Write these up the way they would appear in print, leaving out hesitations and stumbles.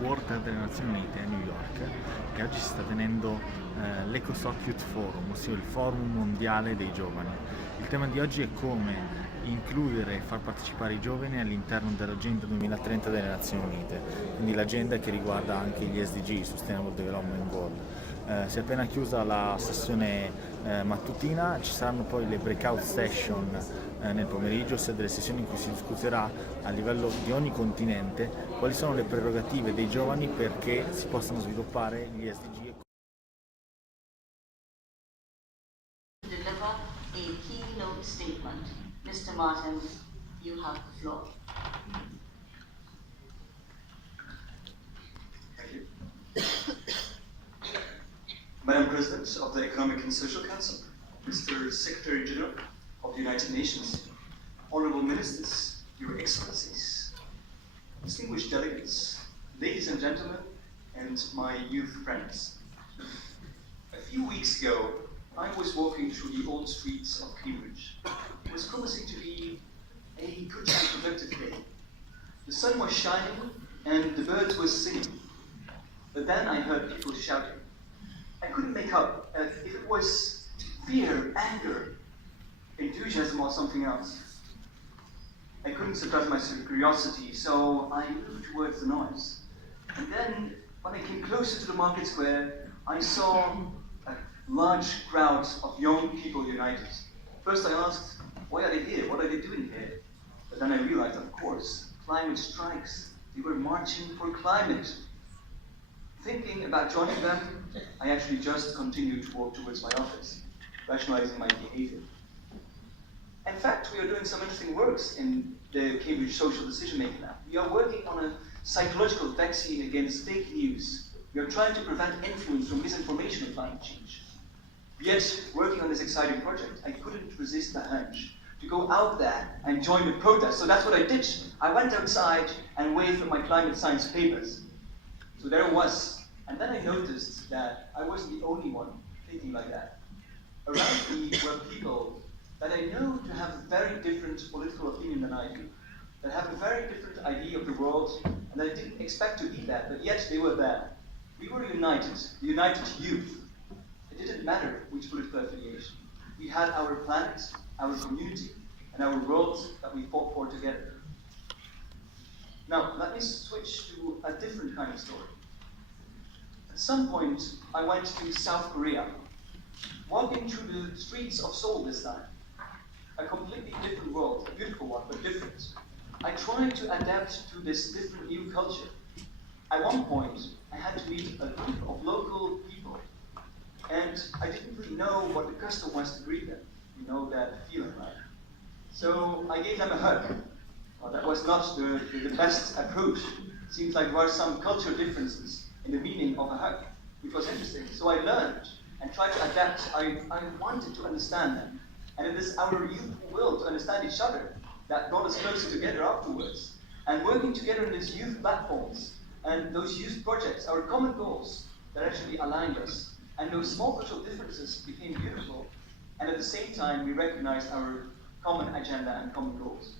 headquarter delle Nazioni Unite a New York e oggi si sta tenendo l'ECOSOC Youth Forum, ossia il forum mondiale dei giovani. Il tema di oggi è come includere e far partecipare i giovani all'interno dell'agenda 2030 delle Nazioni Unite, quindi l'agenda che riguarda anche gli SDG, Sustainable Development Goal. Si è appena chiusa la sessione mattutina, ci saranno poi le breakout session nel pomeriggio, ossia delle sessioni in cui si discuterà a livello di ogni continente quali sono le prerogative dei giovani perché si possano sviluppare gli SDG. Deliver a keynote statement. Mr. Maertens, you have the floor. Thank you. Madam President of the Economic and Social Council, Mr. Secretary General of the United Nations, Honorable Ministers, Your Excellencies, distinguished delegates, ladies and gentlemen, and my youth friends. A few weeks ago, I was walking through the old streets of Cambridge. It was promising to be a good and productive day. The sun was shining and the birds were singing. But then I heard people shouting. I couldn't make up if it was fear, anger, enthusiasm, or something else. I couldn't suppress my curiosity, so I moved towards the noise. And then, when I came closer to the market square, I saw a large crowd of young people united. First I asked, why are they here? What are they doing here? But then I realized, of course, climate strikes. They were marching for climate. Thinking about joining them, I actually just continued to walk towards my office, rationalizing my behavior. In fact, we are doing some interesting works in the Cambridge social decision-making lab. We are working on a psychological vaccine against fake news. We are trying to prevent influence from misinformation on climate change. Yet, working on this exciting project, I couldn't resist the urge to go out there and join the protest. So that's what I did. I went outside and waved my climate science papers. So there it was. And then I noticed that I wasn't the only one thinking like that. Around me were people that I know to have a very different political opinion than I do, that have a very different idea of the world, and that I didn't expect to be there, but yet they were there. We were united, the united youth. It didn't matter which political affiliation. We had our planet, our community, and our world that we fought for together. Now, let me switch to a different kind of story. At some point, I went to South Korea, walking through the streets of Seoul this time. A completely different world, a beautiful one, but different. I tried to adapt to this different new culture. At one point, I had to meet a group of local people, and I didn't really know what the custom was to greet them. You know that feeling, right? So I gave them a hug. Well, that was not the best approach. It seems like there were some cultural differences in the meaning of a hug, which was interesting. So I learned and tried to adapt. I wanted to understand them. And it is our youthful will to understand each other that brought us closer together afterwards. And working together in these youth platforms and those youth projects, our common goals that actually aligned us. And those small cultural differences became beautiful. And at the same time, we recognized our common agenda and common goals.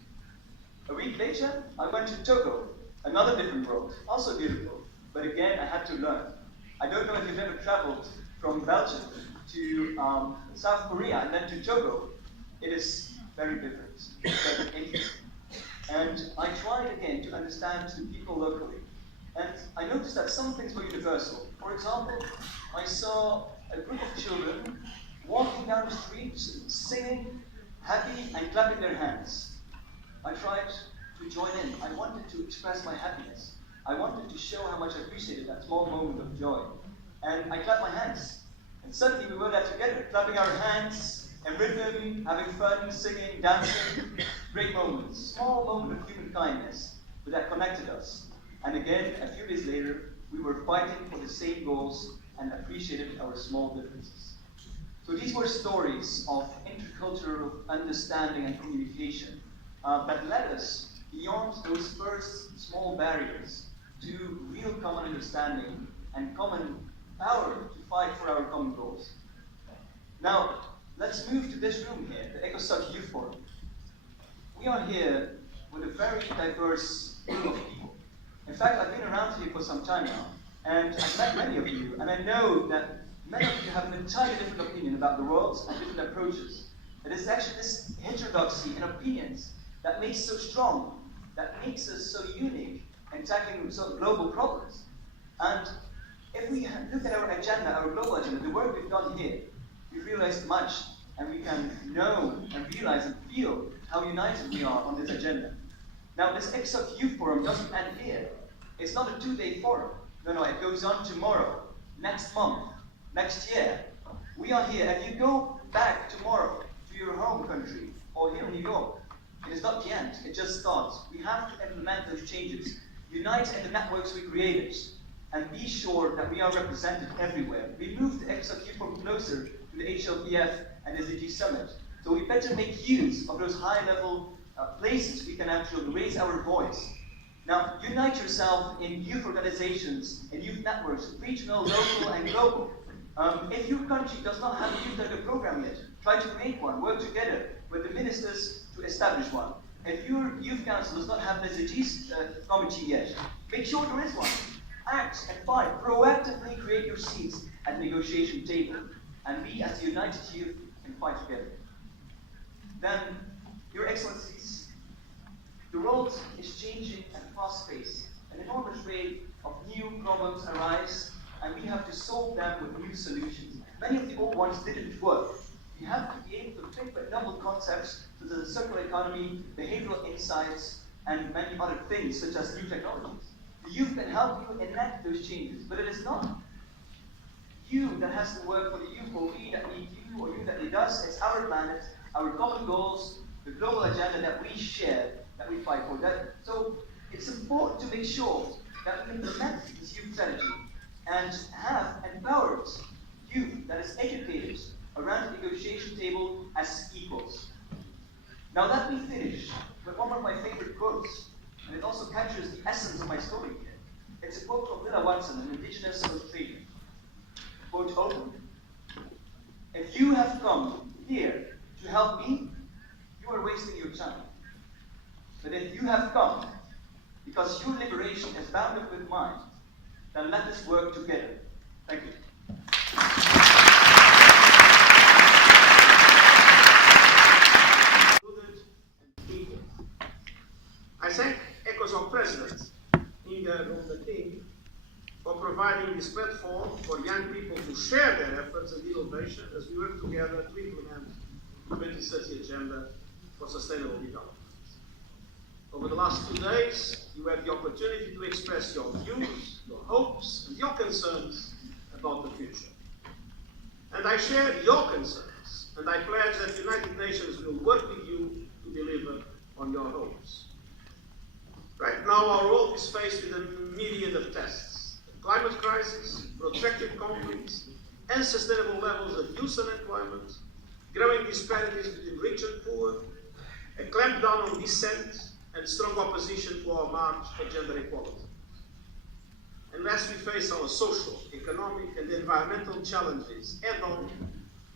A week later, I went to Togo, another different world, also beautiful. But again, I had to learn. I don't know if you've ever traveled from Belgium to South Korea and then to Togo. It is very different, very interesting. And I tried again to understand the people locally. And I noticed that some things were universal. For example, I saw a group of children walking down the streets, singing, happy, and clapping their hands. I tried to join in. I wanted to express my happiness. I wanted to show how much I appreciated that small moment of joy. And I clapped my hands. And suddenly we were there together, clapping our hands, and rhythm, having fun, singing, dancing. Great moments. Small moment of human kindness, but that connected us. And again, a few days later, we were fighting for the same goals and appreciated our small differences. So these were stories of intercultural understanding and communication that led us beyond those first small barriers to real common understanding and common power to fight for our common goals. Now, let's move to this room here, the ECOSOC Youth Forum. We are here with a very diverse group of people. In fact, I've been around here for some time now, and I've met many of you, and I know that many of you have an entirely different opinion about the world and different approaches. It is actually this heterodoxy in opinions that makes us so strong, that makes us so unique in tackling sort of global problems. And if we look at our agenda, our global agenda, the work we've done here, we've realized much, and we can know and realize and feel how united we are on this agenda. Now, this ECOSOC Youth Forum doesn't end here. It's not a 2-day forum. No, it goes on tomorrow, next month, next year. We are here, and you go back tomorrow to your home country, or here in New York. It is not the end, it just starts. We have to implement those changes, unite in the networks we created, and be sure that we are represented everywhere. We moved the ECOSOC Youth Forum closer to the HLPF and the SDG Summit. So we better make use of those high-level places we can actually raise our voice. Now, unite yourself in youth organizations, in youth networks, regional, local, and global. If your country does not have a youth delegate program yet, try to make one, work together with the ministers to establish one. If your youth council does not have an SDGs committee yet, make sure there is one. Act and fight, proactively create your seats at the negotiation table, and we as a united youth can fight together. Then, Your Excellencies, the world is changing at a fast pace. An enormous rate of new problems arise, and we have to solve them with new solutions. Many of the old ones didn't work. We have to be able to think with novel concepts such as the circular economy, behavioral insights, and many other things such as new technologies. The youth can help you enact those changes, but it is not you that has to work for the youth, or we that need you, or you that need us. It's our planet, our common goals, the global agenda that we share, that we fight for. So it's important to make sure that we implement this youth strategy and have empowered youth that is educated around the negotiation table as equals. Now let me finish with one of my favorite quotes, and it also captures the essence of my story here. It's a quote from Lilla Watson, an indigenous Australian. Quote open. If you have come here to help me, you are wasting your time. But if you have come because your liberation is bound up with mine, then let us work together. Thank you. I thank ECOSOC President Inga Ronda-King for providing this platform for young people to share their efforts and innovation as we work together to implement the 2030 Agenda for Sustainable Development. Over the last 2 days, you had the opportunity to express your views, your hopes, and your concerns about the future. And I share your concerns, and I pledge that the United Nations will work with you to deliver on your hopes. Right now, our world is faced with a myriad of tests: the climate crisis, protracted conflicts, unsustainable levels of youth unemployment, growing disparities between rich and poor, a clampdown on dissent, and strong opposition to our march for gender equality. Unless we face our social, economic, and environmental challenges head-on,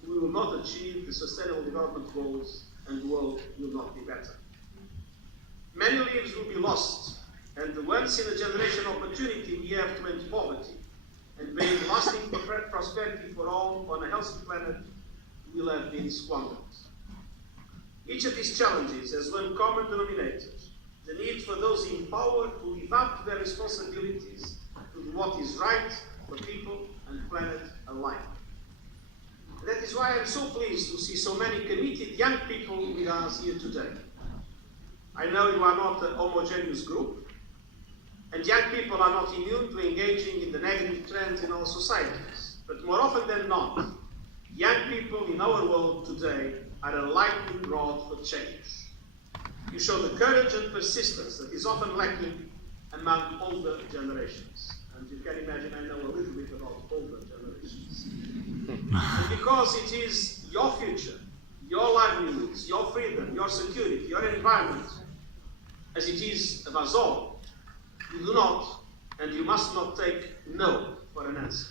we will not achieve the Sustainable Development Goals, and the world will not be better. Many lives will be lost, and the once-in-a-generation opportunity we have to end poverty and bring lasting prosperity for all on a healthy planet will have been squandered. Each of these challenges has one common denominator: the need for those in power to live up to their responsibilities to do what is right for people and planet alike. And that is why I am so pleased to see so many committed young people with us here today. I know you are not a homogeneous group, and young people are not immune to engaging in the negative trends in our societies. But more often than not, young people in our world today are a lightning rod for change. You show the courage and persistence that is often lacking among older generations. And you can imagine I know a little bit about older generations. And because it is your future, your livelihoods, your freedom, your security, your environment, as it is of us all, you do not and you must not take no for an answer.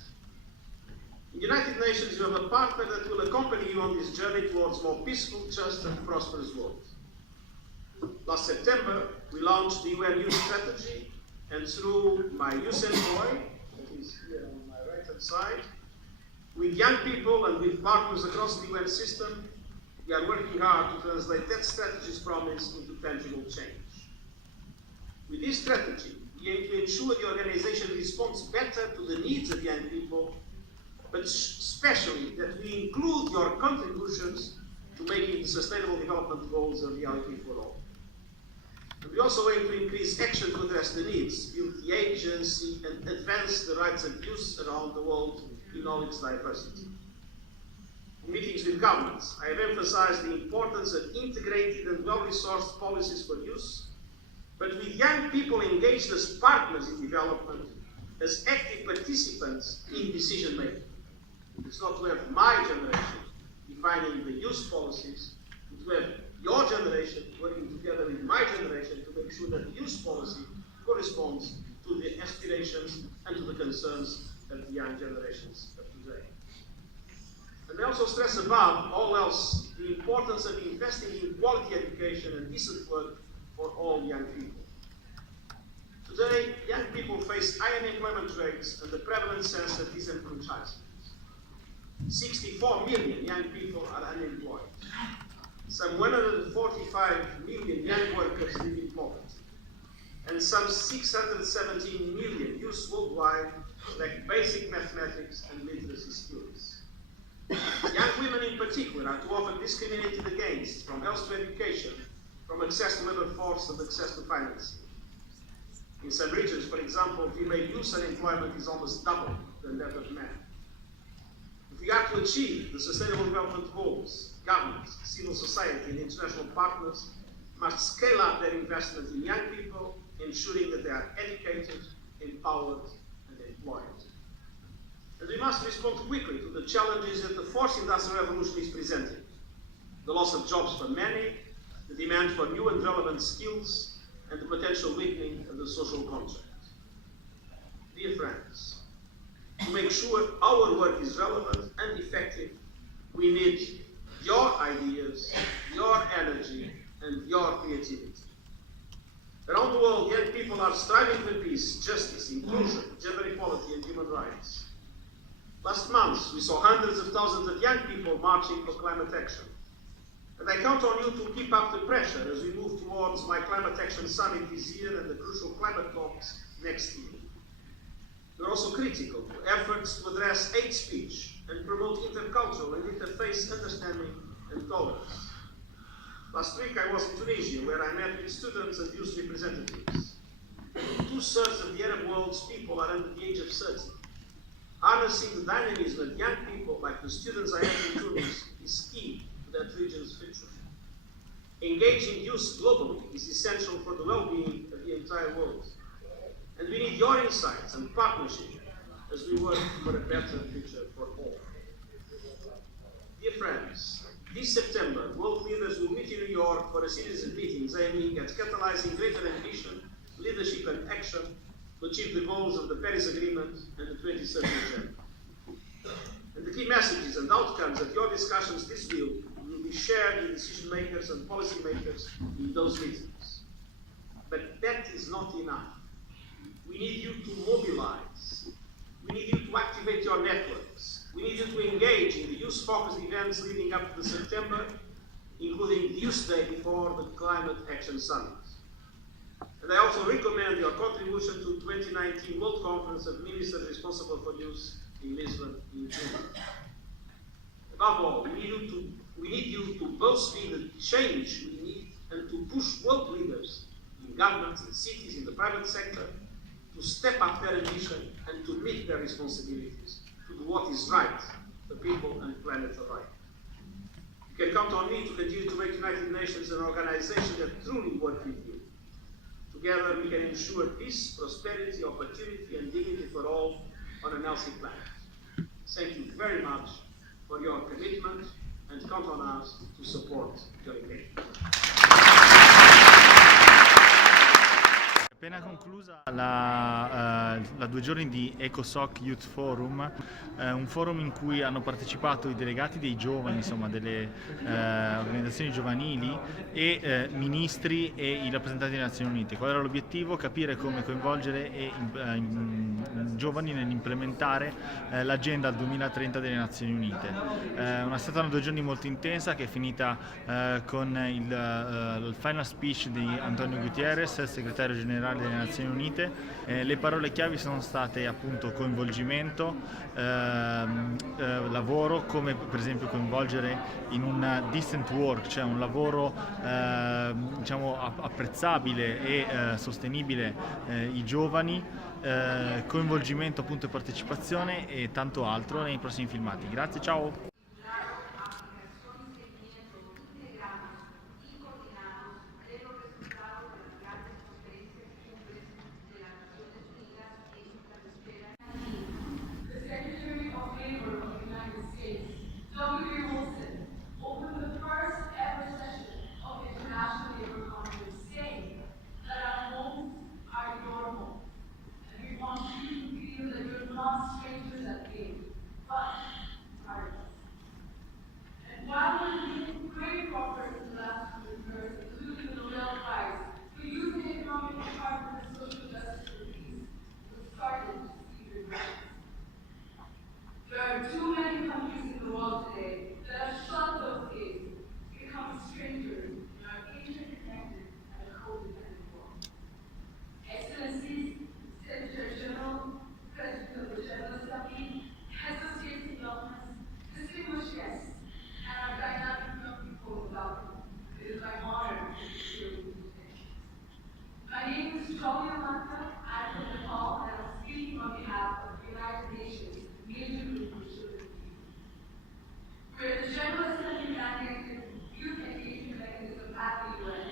In the United Nations, you have a partner that will accompany you on this journey towards a more peaceful, just, and prosperous world. Last September, we launched the UN Youth Strategy and through my youth envoy, that is here on my right-hand side, with young people and with partners across the UN system, we are working hard to translate that strategy's promise into tangible change. With this strategy, we aim to ensure the organization responds better to the needs of young people, but especially that we include your contributions to making the Sustainable Development Goals a reality for all. And we also aim to increase action to address the needs, build the agency, and advance the rights of youth around the world in all its diversity. In meetings with governments, I have emphasized the importance of integrated and well-resourced policies for youth, but with young people engaged as partners in development, as active participants in decision-making. It's not to have my generation defining the youth policies, but to have your generation working together with my generation to make sure that the youth policy corresponds to the aspirations and to the concerns of the young generations of today. And I also stress above all else the importance of investing in quality education and decent work for all young people. Today, young people face high unemployment rates and the prevalent sense of disenfranchisement. 64 million young people are unemployed. Some 145 million young workers live in poverty. And some 617 million youth worldwide lack basic mathematics and literacy skills. Young women in particular are too often discriminated against from health to education, from access to labor force and access to financing. In some regions, for example, female youth unemployment is almost double than that of men. If we are to achieve the Sustainable Development Goals, governments, civil society and international partners must scale up their investment in young people, ensuring that they are educated, empowered and employed. And we must respond quickly to the challenges that the fourth industrial revolution is presenting. The loss of jobs for many, the demand for new and relevant skills, and the potential weakening of the social contract. Dear friends, to make sure our work is relevant and effective, we need your ideas, your energy, and your creativity. Around the world, young people are striving for peace, justice, inclusion, gender equality, and human rights. Last month, we saw hundreds of thousands of young people marching for climate action. And I count on you to keep up the pressure as we move towards my Climate Action Summit this year and the crucial climate talks next year. We're also critical to efforts to address hate speech and promote intercultural and interfaith understanding and tolerance. Last week I was in Tunisia, where I met with students and youth representatives. 2/3 of the Arab world's people are under the age of 30. Harnessing the dynamism of young people like the students I have in Tunis is key to that region's future. Engaging youth globally is essential for the well-being of the entire world. And we need your insights and partnership as we work for a better future for all. Dear friends, this September, world leaders will meet in New York for a series of meetings aiming at catalyzing greater ambition, leadership and action to achieve the goals of the Paris Agreement and the 2030 Agenda. And the key messages and outcomes of your discussions this week will be shared with decision makers and policy makers in those meetings. But that is not enough. We need you to mobilize. We need you to activate your networks. We need you to engage in the youth-focused events leading up to the September, including the Youth Day before the Climate Action Summit. And I also recommend your contribution to the 2019 World Conference of Ministers responsible for youth in Lisbon in June. Above all, we need you to both be the change we need and to push world leaders in governments, in cities, in the private sector, to step up their ambition and to meet their responsibilities, to do what is right for people and planet alike. You can count on me to continue to make United Nations an organization that truly works with you. Together we can ensure peace, prosperity, opportunity, and dignity for all on a healthy planet. Thank you very much for your commitment and count on us to support your engagement. Appena conclusa la 2 giorni di ECOSOC Youth Forum, un forum in cui hanno partecipato i delegati dei giovani, insomma delle organizzazioni giovanili e ministri e i rappresentanti delle Nazioni Unite. Qual era l'obiettivo? Capire come coinvolgere i giovani nell'implementare l'agenda al 2030 delle Nazioni Unite. È stata una 2 giorni molto intensa che è finita con il final speech di Antonio Guterres, segretario generale delle Nazioni Unite. Le parole chiavi sono state appunto coinvolgimento, lavoro, come per esempio coinvolgere in un decent work, cioè un lavoro diciamo apprezzabile e sostenibile i giovani, coinvolgimento appunto e partecipazione e tanto altro nei prossimi filmati. Grazie, ciao! The Secretary of Labor of the United States, opened the first ever session of the International Labor Conference saying that our homes are your home, and we want you to feel that you're not strangers at game, but partners. And while we're making great progress in the last 100 years, including the Nobel Prize for using economic empowerment and social justice for peace, we're starting to see regrets. There are too many countries in the world today that have shut those gates, become strangers, and are interconnected at a codependent world. Excellencies, Secretary General, President of the General Assembly, heads of states and governments, distinguished guests, and our dynamic young people in Belgium, it is my honor to be here with you today. My name is Amatya. I'm from Nepal, and I'm speaking on behalf of the United Nations Major Group for Children. We're the General Assembly mandated youth engagement mechanism at the UN,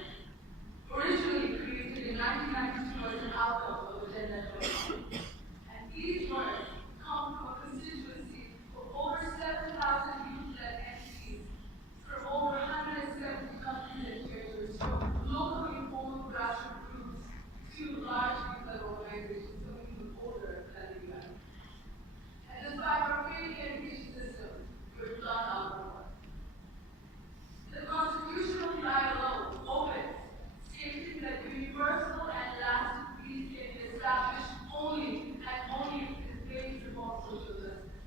originally created in 1992 as an outcome of the Gender Equality. And these words come from a constituency of over 7,000 youth-led entities from over 170 countries and territories, from local informal grassroots groups to large youth-led organizations, some even older than the UN. And despite our failing education system, we've done our work. The constitutional dialogue opens, stating that universal and lasting peace can be established only and only if it is based upon social justice.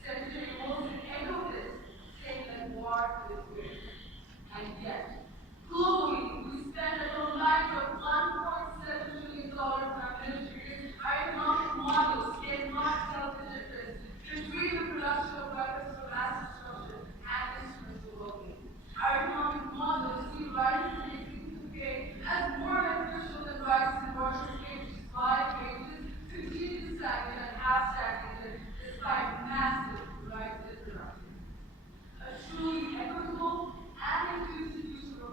Secretary Wilson echoed this, saying that war is good. And yet, globally, we spend a combined of $1.7 trillion on our military. Our economic models cannot tell the difference between the production of weapons for mass destruction and instruments for well-being. Our economic models see rises in executive pay as more beneficial than rises in workers' pay, which is why wages continue to stagnate and have stagnated despite massive rises in production. A truly equitable and inclusive use of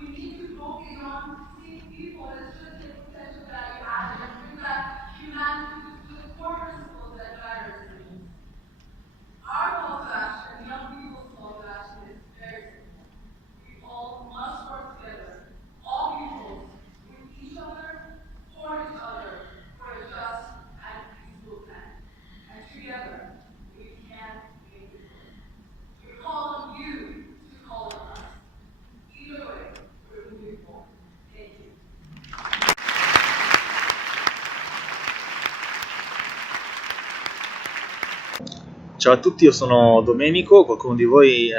We need to focus on seeing people as just a potential value added and bring back humanity to the core principles that drive our decisions. Our call to action, young people's call to action, is very simple. We all must work together, all peoples, with each other, for each other, for a just and peaceful plan. And together, we can make it work. We call on you to call on us. Either way, we're moving forward. Thank you. Ciao a tutti, io sono Domenico, qualcuno di voi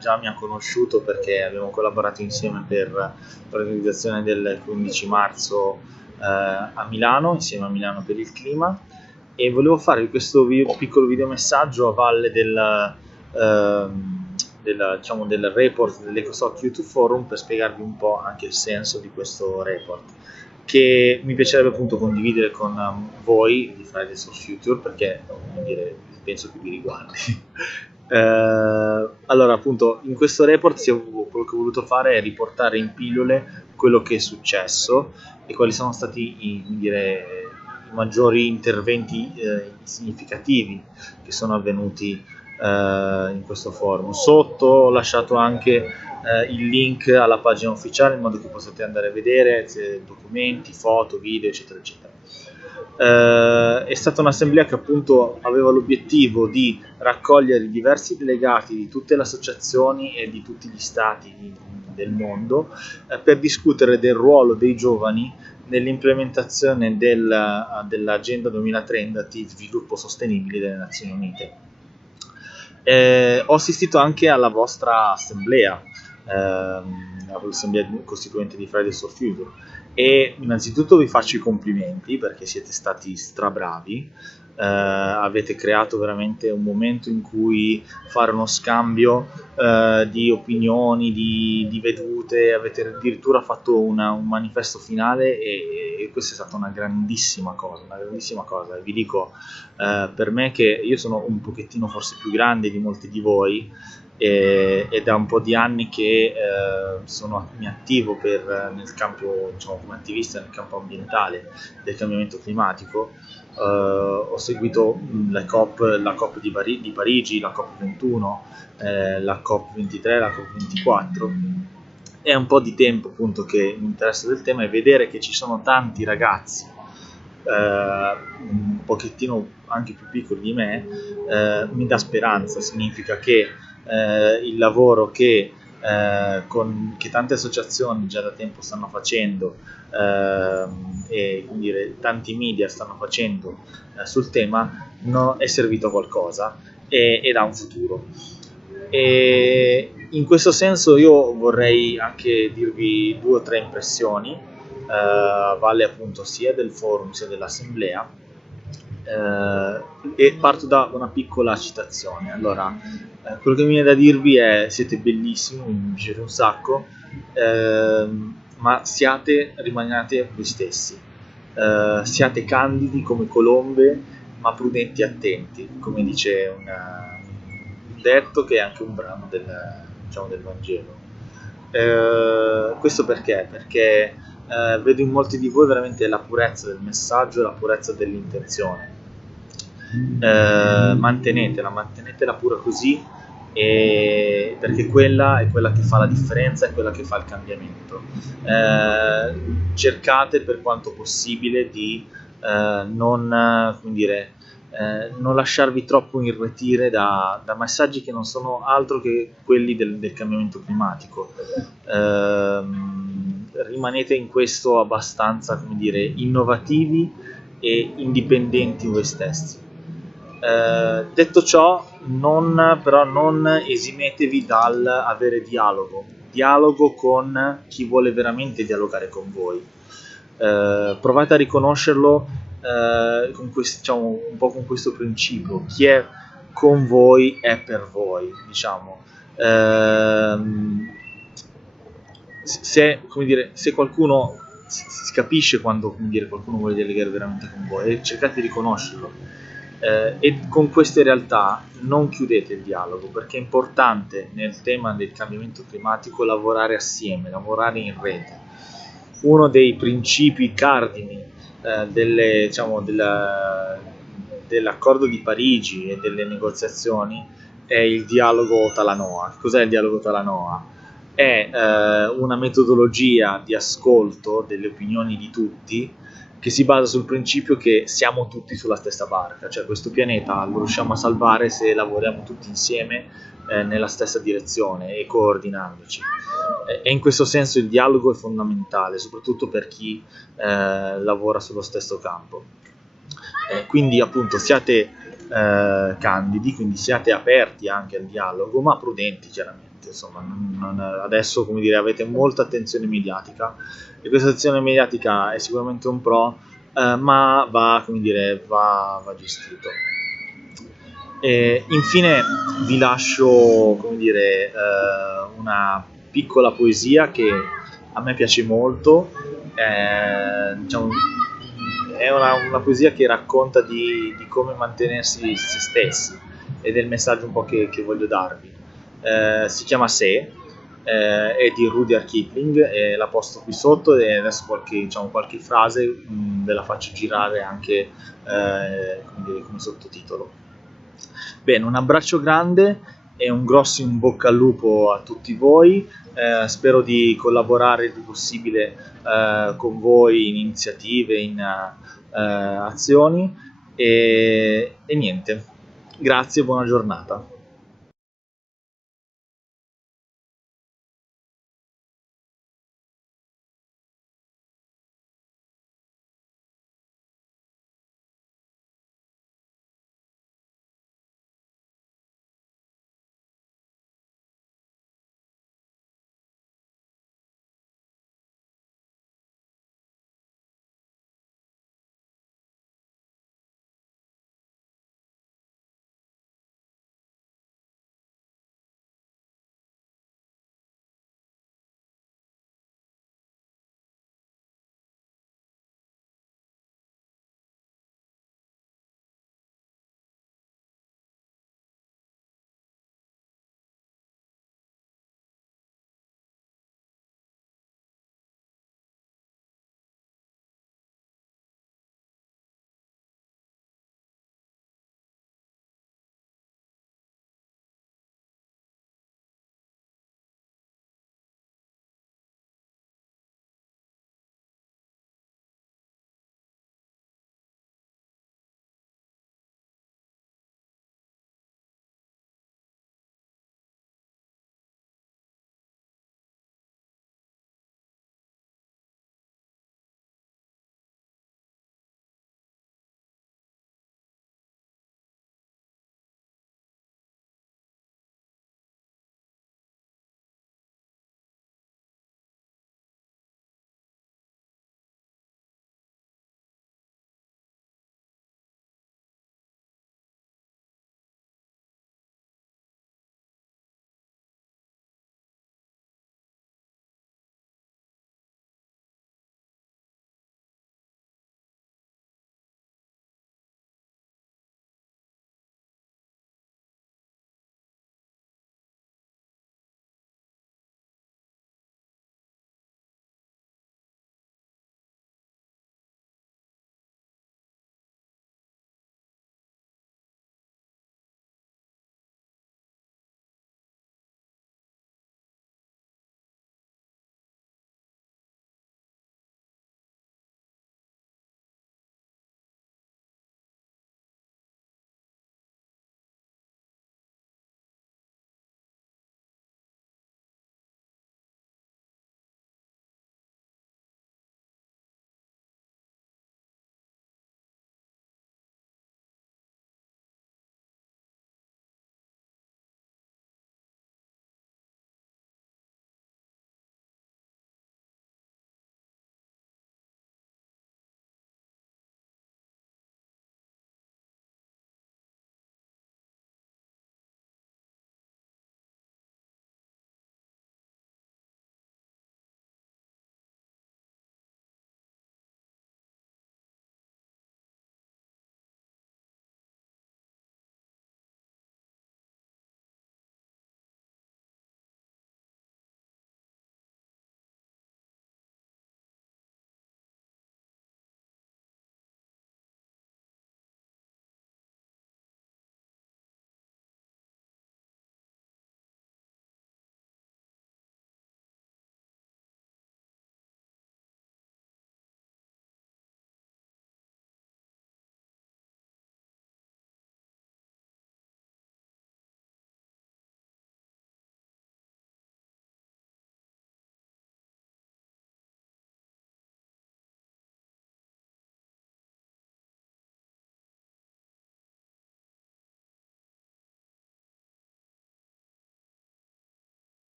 già mi ha conosciuto perché abbiamo collaborato insieme per l'organizzazione del 15 marzo a Milano, insieme a Milano per il clima, e volevo fare questo piccolo videomessaggio a valle diciamo, del report dell'ECOSOC Youth Forum per spiegarvi un po' anche il senso di questo report, che mi piacerebbe appunto condividere con voi di Fridays for Future, perché come dire, penso che vi riguardi. Allora appunto in questo report quello che ho voluto fare è riportare in pillole quello che è successo e quali sono stati i maggiori interventi significativi che sono avvenuti in questo forum. Sotto ho lasciato anche il link alla pagina ufficiale in modo che potete andare a vedere documenti, foto, video, eccetera eccetera. È stata un'assemblea che appunto aveva l'obiettivo di raccogliere i diversi delegati di tutte le associazioni e di tutti gli stati del mondo per discutere del ruolo dei giovani nell'implementazione dell'agenda 2030 di sviluppo sostenibile delle Nazioni Unite. Ho assistito anche alla vostra assemblea, all'assemblea costituente di Fridays for Future, e innanzitutto vi faccio i complimenti perché siete stati strabravi, avete creato veramente un momento in cui fare uno scambio di opinioni, di vedute, avete addirittura fatto un manifesto finale e questa è stata una grandissima cosa, e vi dico per me che io sono un pochettino forse più grande di molti di voi e da un po' di anni che mi attivo nel campo, diciamo, come attivista nel campo ambientale del cambiamento climatico. Ho seguito la COP di Parigi, la COP 21, la COP 23, la COP 24. È un po' di tempo appunto che mi interessa del tema e vedere che ci sono tanti ragazzi un pochettino anche più piccoli di me mi dà speranza. Significa che il lavoro che tante associazioni già da tempo stanno facendo e quindi dire, tanti media stanno facendo sul tema è servito a qualcosa ed ha un futuro. E in questo senso io vorrei anche dirvi 2 o 3 impressioni, vale appunto sia del forum sia dell'assemblea, e parto da una piccola citazione. Allora, quello che mi viene da dirvi è: siete bellissimi, mi piace un sacco, ma rimaniate voi stessi, siate candidi come colombe ma prudenti e attenti, come dice un detto che è anche un brano del Vangelo. Questo perché? Perché vedo in molti di voi veramente la purezza del messaggio e la purezza dell'intenzione. Mantenetela pura così, perché quella è quella che fa la differenza, è quella che fa il cambiamento. Cercate per quanto possibile di non lasciarvi troppo irretire da messaggi che non sono altro che quelli del cambiamento climatico. Rimanete in questo abbastanza, innovativi e indipendenti voi stessi. Detto ciò, non esimetevi dal avere dialogo con chi vuole veramente dialogare con voi. Provate a riconoscerlo un po' con questo principio: chi è con voi è per voi, diciamo. Se qualcuno si capisce quando qualcuno vuole dialogare veramente con voi, cercate di riconoscerlo. e con queste realtà non chiudete il dialogo, perché è importante nel tema del cambiamento climatico lavorare assieme, lavorare in rete. Uno dei principi cardini dell'accordo di Parigi e delle negoziazioni è il dialogo TALANOA. Cos'è il dialogo TALANOA? È una metodologia di ascolto delle opinioni di tutti, che si basa sul principio che siamo tutti sulla stessa barca, cioè questo pianeta lo riusciamo a salvare se lavoriamo tutti insieme nella stessa direzione e coordinandoci. E in questo senso il dialogo è fondamentale, soprattutto per chi lavora sullo stesso campo. Quindi appunto siate candidi, quindi siate aperti anche al dialogo, ma prudenti chiaramente. Insomma, adesso, come dire, avete molta attenzione mediatica e questa attenzione mediatica è sicuramente un pro, ma va gestito. E infine vi lascio, come dire, una piccola poesia che a me piace molto, diciamo, è una poesia che racconta di come mantenersi se stessi, ed è il messaggio un po' che voglio darvi. Si chiama Se, è di Rudyard Kipling, la posto qui sotto, e adesso qualche frase ve la faccio girare anche come sottotitolo. Bene, un abbraccio grande e un grosso in bocca al lupo a tutti voi. Spero di collaborare il più possibile con voi in iniziative, in azioni, e niente, grazie e buona giornata.